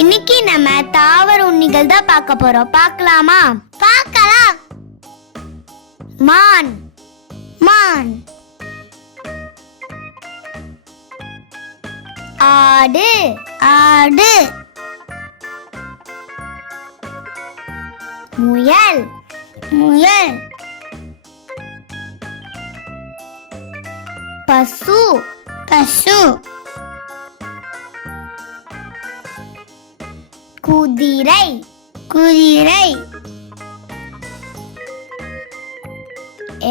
இன்னைக்கு நம்ம தாவர உண்ணிகள் தான் பார்க்க போறோம். பார்க்கலாமா? பார்க்கலாம். மான் மான், ஆடு ஆடு, முயல் முயல், பசு பசு, குதிரை குதிரை,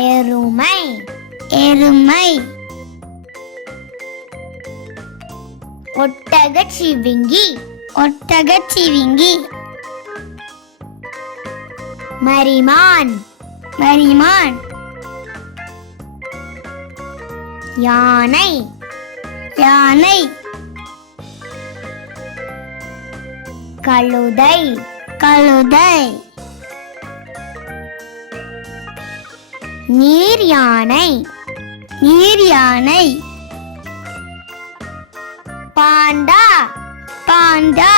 எருமை எருமை, ஒட்டகச்சிவிங்கி ஒட்டகச்சிவிங்கி, மரிமான் மரிமான், யானை யானை, கழுதை கழுதை, நீர் யானை நீர் யானை, பாண்டா பாண்டா,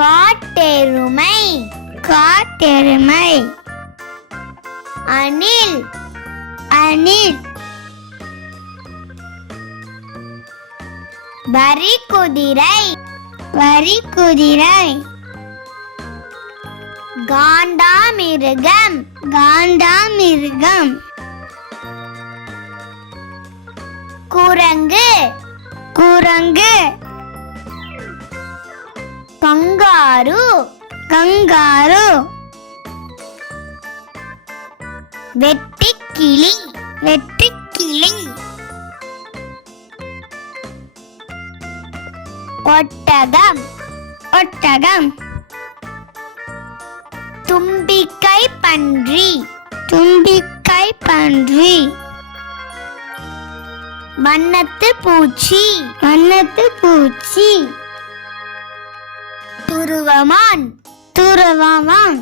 காட்டெருமை காட்டெருமை, அணில் அணில், வரிக்குதிரை வரிக்குதிரை, காண்டாமிருகம் காண்டாமிருகம், குரங்கு குரங்கு, கங்காரு கங்காரு, வெட்டுக்கிளி வெட்டுக்கிளி, ஒட்டகம் ஒட்டகம், தும்பிக்கை பன்றி தும்பிக்கை பன்றி, வண்ணத்து பூச்சி வண்ணத்து பூச்சி, துருவமான் துருவமான்,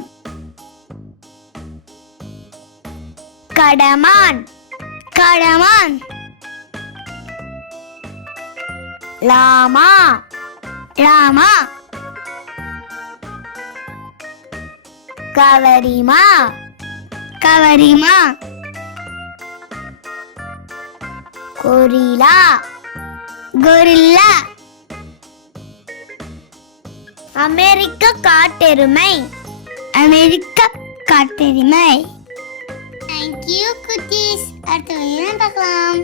கடமான் கடமான், லாமா லாமா, கவரிமா கவரிமா, கொரிலா கொரில்லா, அமெரிக்க காட்டெருமை அமெரிக்க காட்டெருமை. தேங்க்யூ குட்டீஸ். அடுத்த வீடியோல பார்க்கலாம்.